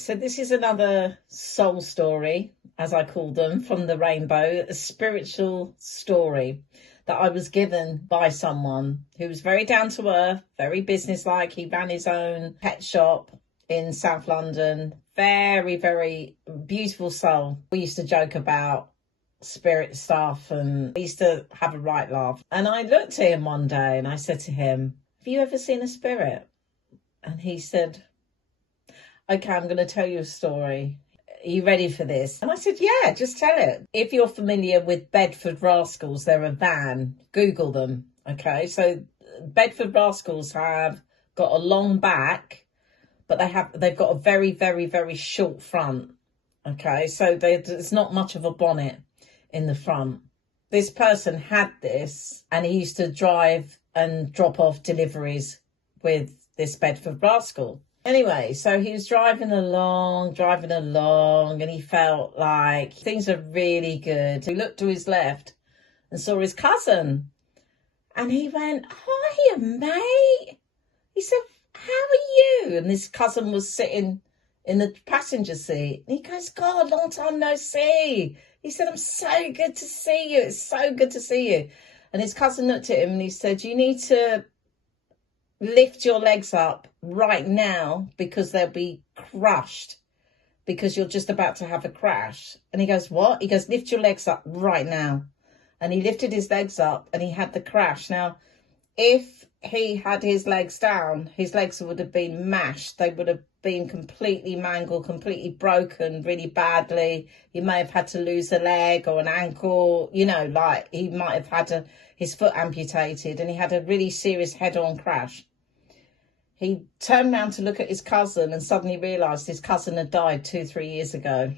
Right, so this is another soul story, as I call them, from the rainbow, a spiritual story that I was given by someone who was very down to earth, very businesslike. He ran his own pet shop in South London. Very, very beautiful soul. We used to joke about spirit stuff and we used to have a right laugh. And I looked at him one day and I said to him, "Have you ever seen a spirit?" And he said, "Okay, I'm going to tell you a story. Are you ready for this?" And I said, "Yeah, just tell it." If you're familiar with Bedford Rascals, they're a van. Google them. Okay, so Bedford Rascals have got a long back, but they've got a very, very, very short front. Okay, so there's not much of a bonnet in the front. This person had this, and he used to drive and drop off deliveries with this Bedford Rascal. Anyway, so he was driving along, and he felt like things are really good. He looked to his left and saw his cousin. And he went, "Hiya, mate." He said, "How are you?" And this cousin was sitting in the passenger seat. And he goes, "God, long time no see." He said, "I'm so good to see you. It's so good to see you." And his cousin looked at him and he said, "You need to lift your legs up right now because they'll be crushed because you're just about to have a crash." And he goes, "What?" He goes, "Lift your legs up right now." And he lifted his legs up and he had the crash. Now, if he had his legs down, his legs would have been mashed. They would have been completely mangled, completely broken really badly. He may have had to lose a leg or an ankle, like he might have had his foot amputated, and he had a really serious head-on crash. He turned around to look at his cousin and suddenly realised his cousin had died 2-3 years ago.